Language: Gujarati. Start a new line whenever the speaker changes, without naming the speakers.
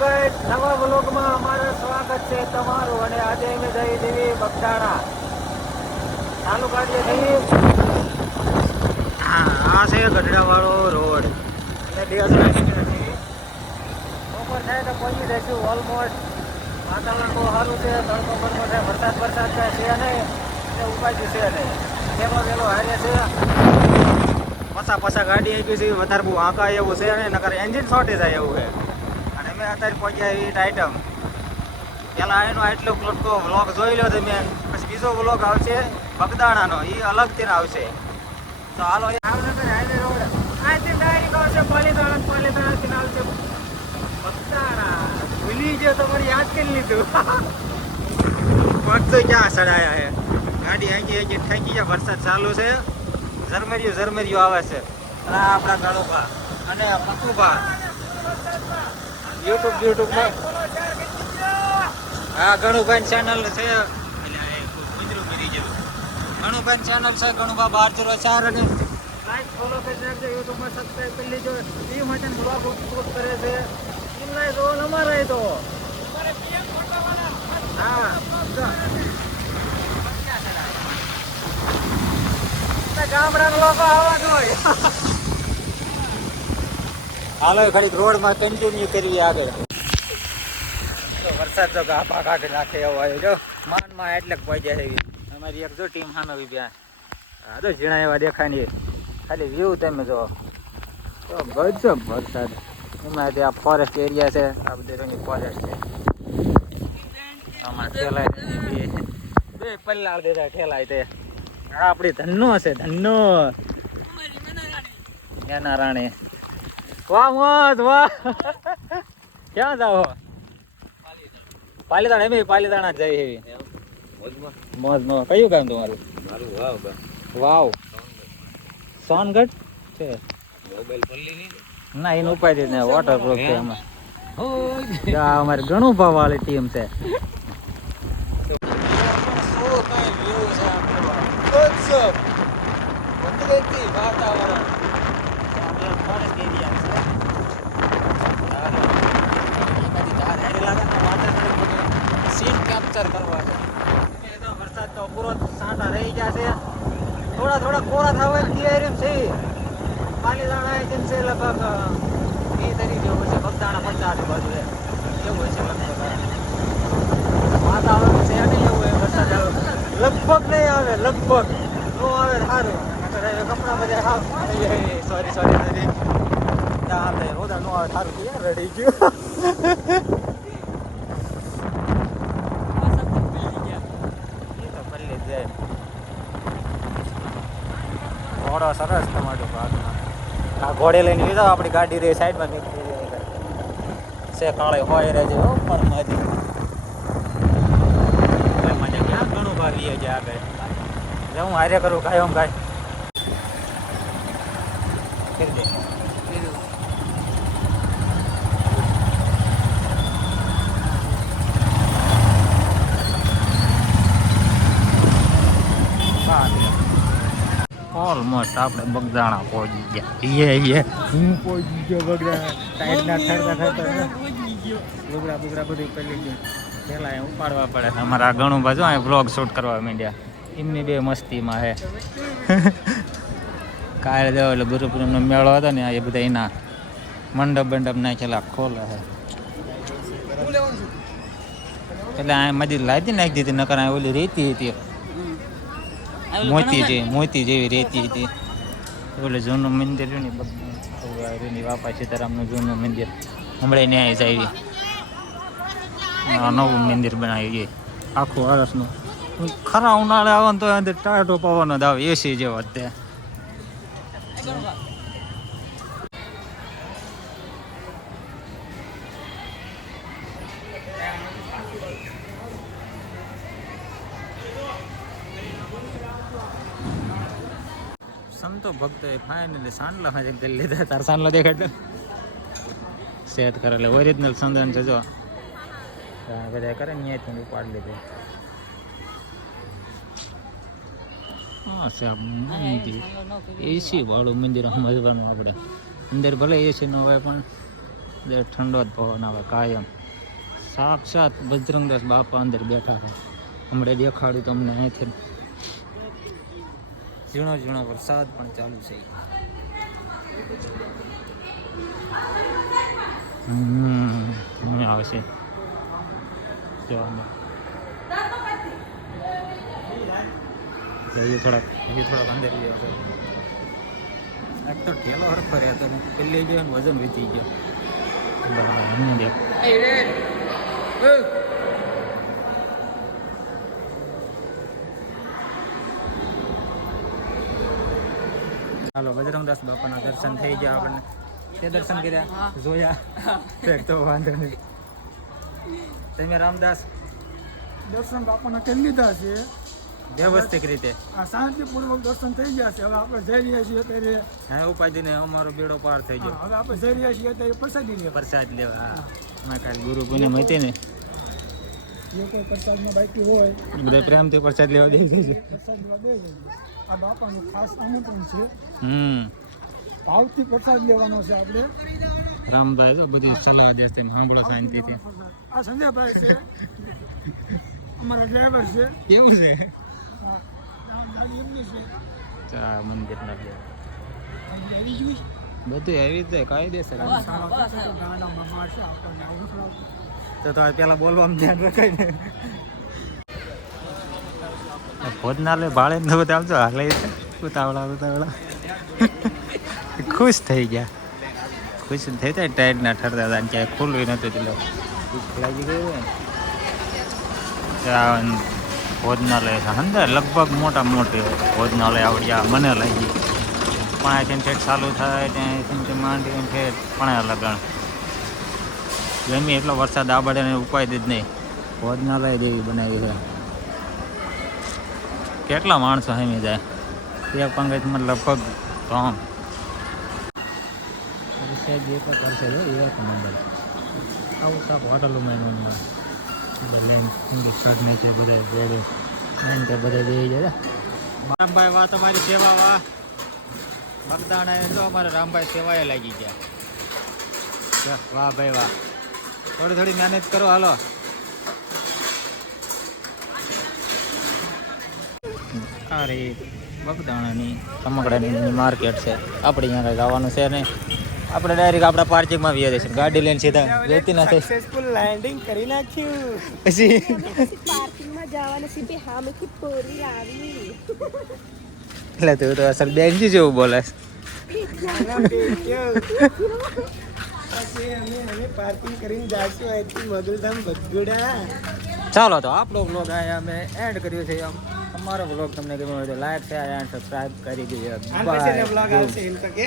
ગાઈસ નવા વ્લોગમાં અમારું સ્વાગત છે તમારું અને આજે અમે જઈ દેવી બગદાણા. ચાલુ ગાડીએ જઈએ આ છે ગઢડાવાળો રોડ. અને દેવસરા બપોર થાય તો પહોંચી જઈશું ઓલમોસ્ટ વાતાવરણ બહુ સારું છે તડકો બડકો છે વરસાદ વરસાદ કાંઈ છે નહીં એટલે ઉપાય છે નહીં. તેમાં પેલો હારે છે. પછા પછા ગાડી આવી છે વધારે બહુ આકા એવું છે અને નકર એન્જિન શોર્ટેજ થાય એવું છે. અમે અત્યારે પહોંચ્યા એવી આઈટમ પેલા એનો એટલો મોટો વ્લોગ જોઈ લો તમે. પછી બીજો વ્લોગ આવશે બગદાણાનો. એ અલગથી આવશે. તો હાલો ભાવનગર હાઈવે રોડ. આથી ડાયરેક્ટ આવશે પાલીતાણા પાલીતાણાથી આવશે. બગદાણા. ભૂલી ગયો મને યાદ કરી લીધું. પગ તો ક્યાં સડાયા છે ગાડી અહીંથી અહીંથી ઠેકી છે વરસાદ ચાલુ છે. ઝરમરિયું ઝરમરિયું આવે છે. આ આપણા ગળોબા અને પકુબા યુટ્યુબ યુટ્યુબમાં હા ગણુભાઈ ચેનલ છે. ગણુભાઈ ચેનલ છે ગણુબા બાર જીરો ચાર અને લાઈક ફોલો કરી નાખજો યુટ્યુબમાં સબસ્ક્રાઈબ કરી એ માટે બ્લોગ કરે છે. હા ગામડાના લોકો આવવા જ હોય. હાલો ઘડીક રોડમાં કન્ટિન્યુ કરવી આગળ. તો વરસાદ તો ગાપા કાઢી નાખે એવો આવ્યો જો. માનમાં એટલે પહોંચ્યા છે. અમારી એક જો ટીમ હાનો ઊભી હા તો ઝીણા એવા દેખાય નહીં. ખાલી વ્યૂ તમે જો તો ગજબ વરસાદ. એમાં આ ફોરેસ્ટ એરિયા છે આ બધું ફોરેસ્ટ છે. આમાં ઠેલાય બે. પલ્લા દેતા ઠેલાય તે આ આપણી ધન્નો છે ધન્નો. એના રાણી. વાહ મોજ વાહ. ક્યાં જાવ પાલીતાણા એમ પાલીતાણા જઈ જાય એવી. મોજ મોજ કયું ગામ તમારું? વાવ વાવ. સોનગઢ? છે. ના? એનું ઉપાય ને વોટર પ્રૂફ છે આ અમારે ઘણું ભાવ વાળી ટીમ છે કેપ્ચર કરવા છે. વરસાદ તો પૂરો સાંટા રહી ગયા છે. થોડા થોડા કોરા થવા છે. પાલીતાણા જેમ છે લગભગ, એ તરી જેવું છે, બગદાણા પંચાયત બાજુ છે એવું છે લગભગ? વાતાવરણ છે નહીં એવું હોય વરસાદ લગભગ નહીં આવે, લગભગ. નો આવે સારું. કપડા બધા હાફ સોરી સોરી સોરી ના, આપણે રોદા નો આવે, સારું યાર રડી ગયું. ઘોડો સરસ તમારો ભાગમાં આ ઘોડે લઈને લીધો, આપણી ગાડી રે સાઈડમાં નીકળી જાય છે કાળે હોય રહે છે પણ મજી. મજા. ક્યાં ઘણું ભાવીએ છે આગળ? હું હારે કરું કાંઈ આમ કાંઈ કરી દે. ઓલમોસ્ટ આપણે બગદાણા પહોંચી ગયા. યે યે હું પહોંચી ગયો બગદાણા ટાઈટના ઠરતા ઠરતા લુગડા બુગડા બધું કરી ગયું પેલા એ ઉપાડવા પડે. અમારા ઘણું બાજુ અહીં વ્લોગ શૂટ કરવા માંડ્યા. એમની બે મસ્તીમાં હે. કાલે જો એટલે ગુરુપુરમનો મેળો હતો ને, એ બધા એના મંડપ મંડપ નાખેલા ખોલે છે. એટલે આ મજી લાદી નાખી દીધી, નકર આ ઓલી રેતી હતી. મોતી જેવી મોતી જેવી રેતી હતી. ઓલે જૂનું મંદિર ને બધું બાપા સીતારામનું જૂનું મંદિર. હમણાં ન્યાય જાય આ નવું મંદિર બનાવ્યું એ આખું આરસનું. ખરા ઉનાળે આવે તો અંદર ટાટો પવન જ આવે, એસી જેવો અત્યારે તે. સંતો ભક્તો એ ફાઇનલી સાંડલા માં જઈને લીધા. તાર સાંડલા દેખાડ સેટ કરે એટલે ઓરિજિનલ સંદન છે, જો. બધા કરે ન્યાય ઉપાડી લીધું. હા સાહેબ મંદિર. એસી વાળું મંદિર સમજવાનું આપણે. અંદર ભલે એસી ન હોય, પણ અંદર ઠંડો જ પવન આવે, કાયમ. સાક્ષાત બજરંગદાસ બાપા અંદર બેઠા છે. હમણાં દેખાડ્યું તમને અહીંથી. ઝીણો ઝીણો વરસાદ પણ ચાલુ છે. હમ આવે આવશે જો અમે હજી થોડાક હજી થોડાક અંદર જઈએ છે એક તો ઠેલો હરખો રહ્યો તો પેલી ગયો ને વજન વીતી ગયો. બરાબર અહીંયા દેખ હાલો બજરંગદાસ બાપાના દર્શન થઈ ગયા આપણને. તે દર્શન કર્યા? જોયા. એક તો વાંધો નહીં. તમે રામદાસ?
દર્શન બાપાના કરી લીધા છે.
વ્યવસ્થિત રીતે.
શાંતિપૂર્વક દર્શન થઈ ગયા છે. હવે આપણે જઈ રહ્યા છીએ અત્યારે.
હા ઉપાધિને અમારો બેડો પાર થઈ ગયો.
હવે આપણે જઈ રહ્યા છીએ અત્યારે પ્રસાદી લેવા.
પ્રસાદ લેવા હા. માં કાલ ગુરુ પૂનમ હતી ને
જે કોઈ પ્રસાદમાં બાકી હોય.
બધા પ્રેમથી પ્રસાદ લેવા દઈ દીધું
પ્રસાદ લેવા દઈ દેજો આ બાપાનું ખાસ આમંત્રણ છે.
હમ.
ભાવથી પ્રસાદ લેવાનો છે આપણે.
રામભાઈ તો બધી સલાહ દેશે સાંભળો શાંતિથી.
આ સંજયભાઈ છે. અમારો ડ્રાઈવર છે.
એવું છે? ચા મંદિર ના
ગાડી
બધું એવી રીતે કાયદેસર
દેશે તો
તો પેલા બોલવામાં ધ્યાન રખાય ને. ભોજનાલય ભાડે ને બધા આવજો હાલે ઉતાવળા ઉતાવળા. ખુશ થઈ ગયા. ખુશ થઈ જાય ટાઈટ ના ઠરતા હતા ક્યાંય ખુલ્લું નતું એટલે. ભૂખ લાગી ગયું હોય ભોજનાલય છે. અંદર લગભગ મોટા મોટી ભોજનાલય આવડ્યા મને લાગી પણ અહીંથી ઠેઠ ચાલુ થાય ત્યાં માંડી ઠેઠ પણ લગણ ગમી એટલો વરસાદ આબડે ઉપાય જ નહીં. ભોજનાલય જેવી બનાવી છે. કેટલા માણસો હેમી જાય? તે પંગજમાં લગભગ ત્રણ. સાહેબ એક કરશે એક નંબર. આવું સાપ હોટલોમાં એનું રામભાઈ વાહ તમારી સેવા વાહ. મગદાણા તો અમારે રામભાઈ સેવાએ લાગી ગયા. વાહ, ભાઈ વાહ. થોડી થોડી મહેનત કરો હાલો. અરે બગદાણાની કમકડાની માર્કેટ છે. આપણે અહીંયા કંઈ જવાનું છે નહીં. આપણે ડાયરેક્ટ આપણા પાર્કિંગમાં વીએ જઈશું. ગાડી લઈને સીધા. વેચી નાખે
સક્સેસફુલ લેન્ડિંગ કરી નાખ્યું.
પછી?
પાર્કિંગમાં જવાના છે બે હામેથી પોરી આવી.
એટલે તું તો અસલ બેનજી જેવું બોલે છે.
પછી અમે અમે પાર્કિંગ કરીને જાશું અહીંથી મગલધામ બગુડા
ચાલો તો આપણો બ્લોગ અહીંયા અમે એન્ડ કર્યો છે. આમ અમારો બ્લોગ તમને ગમ્યો હોય તો લાઈક શેર એન્ડ સબસ્ક્રાઇબ કરી દેજો.
હાલ પછી બ્લોગ
બાય
આવશે એમ તો કે.